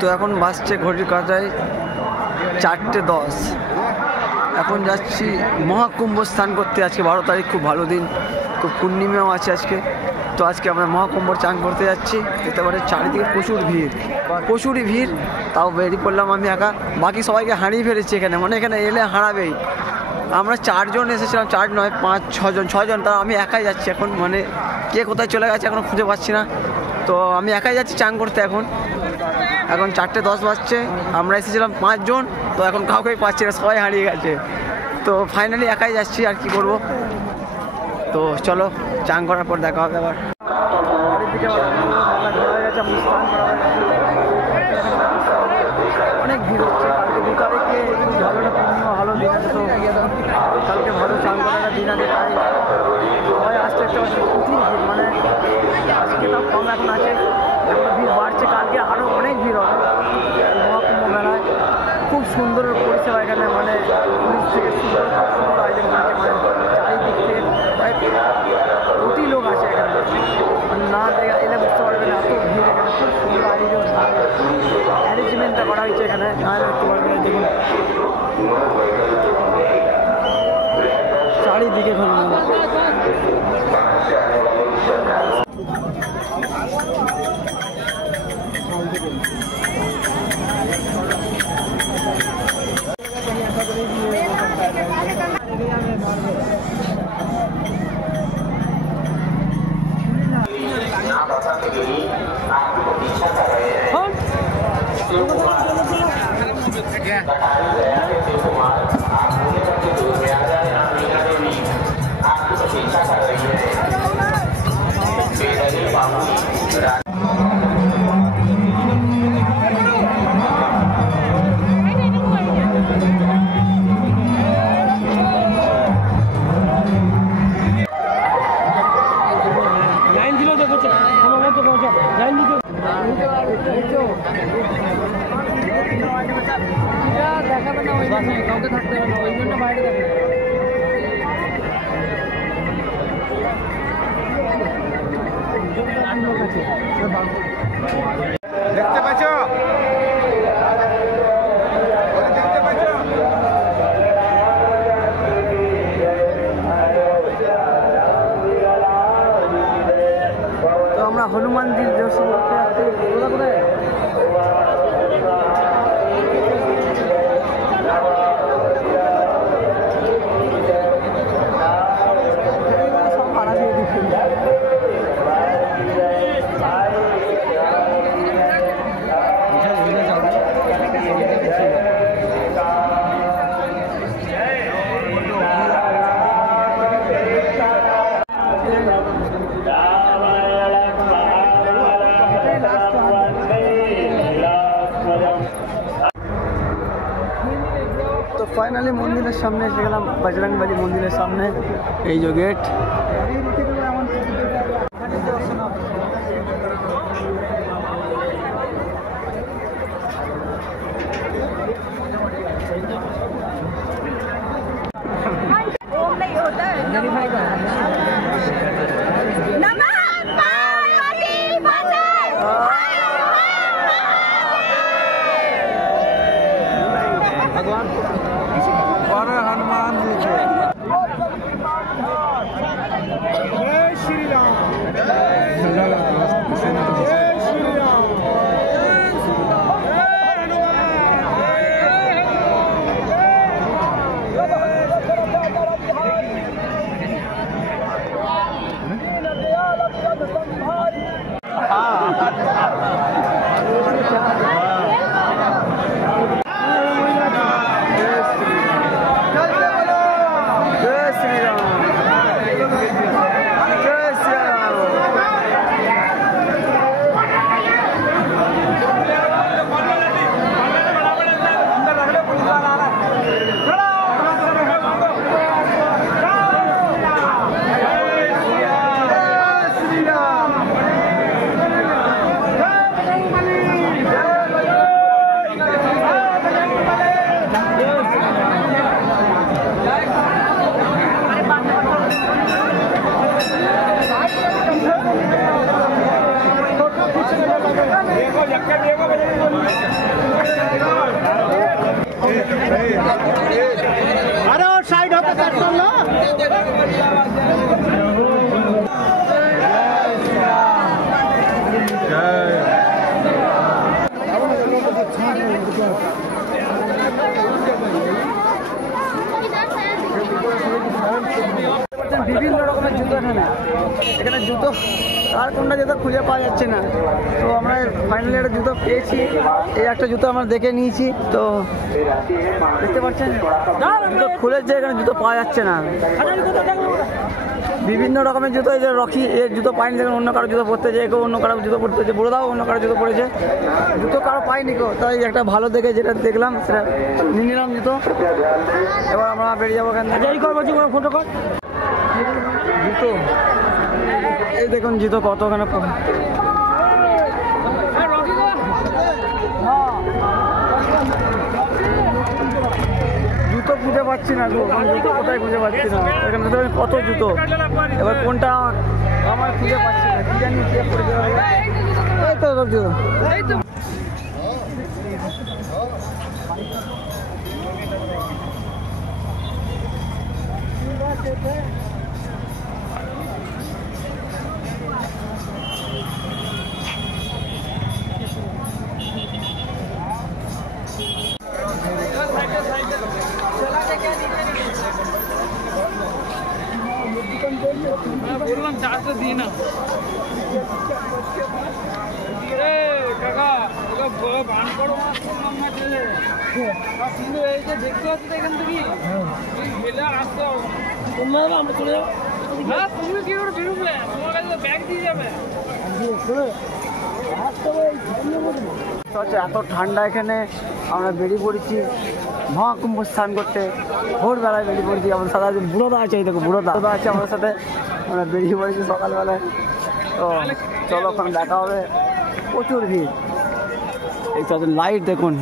তো এখন বাসছে ঘড়ির কাঁটায় 4:10। এখন যাচ্ছি মহাকুম্ভ স্নান করতে। আজকে 12 তারিখ, খুব ভালো দিন, খুব পূর্ণিমাও আছে আজকে। তো আজকে আমরা মহাকুম্ভ চান করতে যাচ্ছি। দেখতে পাচ্ছি চারিদিকে প্রচুরই ভিড়। তাও বেরিয়ে পড়লাম আমি একা, বাকি সবাইকে হারিয়ে ফেলেছি এখানে, মানে এখানে এলে হারাবেই। আমরা 4 জন এসেছিলাম, 4 নয় 5 6 জন, তাও আমি একাই যাচ্ছি এখন। মানে কে কোথায় চলে গেছে এখনও খুঁজে পাচ্ছি না। তো আমি একাই যাচ্ছি চান করতে। এখন 4:10 বাজছে। আমরা এসেছিলাম 5 জন, তো এখন কাউকেই পাচ্ছি না, সবাই হারিয়ে গেছে। তো ফাইনালি একাই যাচ্ছি, আর কি করব। তো চলো, চান করার পর দেখা হবে আবার। অনেক ভিড় হচ্ছে। কালকে 2 তারিখে ভালোটা পূর্ণিমা, ভালো দিন আছে। তো কালকে ভালো চান করার দিন আছে, তাই সবাই আসতে একটা প্রচুর ভিড়। মানে আজকে তাও কম এখন আছে, এখন ভিড় বাড়ছে। কালকে আরও অনেক ভিড় হবে মহাকুম্ভ মেলায়। খুব সুন্দর পরিষেবা এখানে, মানে পুলিশ থেকে সুন্দর আয়োজন করেছে। মানে চারিদিক থেকে প্রায় কোটি লোক আছে এখানে, মানে না এলে বুঝতে পারবে না এত ভিড় এখানে। খুব সুন্দর আয়োজন, অ্যারেঞ্জমেন্টটা করা হয়েছে এখানে, না দেখতে পারবে। দেখুন চারিদিকে ঘন দেখাবে না, কাউকে থাকতে হবে না, ওই জন্য বাইরে দেখাবে। দেখতে পাচ্ছ? তো আমরা হনুমান মন্দির দর্শন করতে যাচ্ছি। কোথায় ফাইনালি মন্দিরের সামনে এসে গেলাম, বজরংবলী মন্দিরের সামনে। এই যে গেট। हनुमान जी के जय श्री राम, जय श्री राम। देखो अरे और साइड होकर कट कर लो। বিভিন্ন রকমের জুতো এখানে জুতো আর কোনটা জুতো খুঁজে পাওয়া যাচ্ছে না। তো আমরা ফাইনালি একটা জুতো পেয়েছি। এই একটা জুতো আমরা দেখে নিয়েছি। তো দেখতে পাচ্ছেন জুতো খুলেছে, এখানে জুতো পাওয়া যাচ্ছে না। বিভিন্ন রকমের জুতো, এই যে রকি এর জুতো পাইনি, দেখুন অন্য কারো জুতো পরতেছে, কেউ অন্য কারো জুতো পরতেছে, বুড়োদাও অন্য কারো জুতো পরেছে, জুতো কারো পাইনি কেউ। তাই একটা ভালো দেখে যেটা দেখলাম সেটা নিয়ে নিলাম জুতো। এবার আমরা বেরিয়ে যাবো এখান থেকে। ফটো কর জুতো, এই দেখুন জুতো কত ওখানে জুতো খুঁজে পাচ্ছি না গো, জুতো কোথায় খুঁজে পাচ্ছি না। এখানে কত জুতো, এবার কোনটা আমার খুঁজে পাচ্ছি না, কি জানি কে পড়ে যাবে। এই তো সব জুতো, বললাম চার্জটা দিই না কাকা, ওকে বান করো কিন্তু এই যে দেখতে পাচ্ছি এখান থেকে গেলে আসতে হবে। আমরা চলে যাবো। হ্যাঁ, তুমি কি করে বেরোবে? তোমার কাছে ব্যাগ দিয়ে যাবে। এত ঠান্ডা এখানে, আমরা বেরিয়ে পড়েছি মহাকুম্ভ স্নান করতে। ভোরবেলায় বেরিয়ে পড়েছি। আমাদের সাথে আছে বুড়োদা আছে, এই দেখো বুড়োদা আছে আমাদের সাথে। আমরা বেরিয়ে পড়েছি সকালবেলায়। তো চলো ওখানে দেখা হবে। প্রচুর ভিড়, এই তো লাইট দেখুন।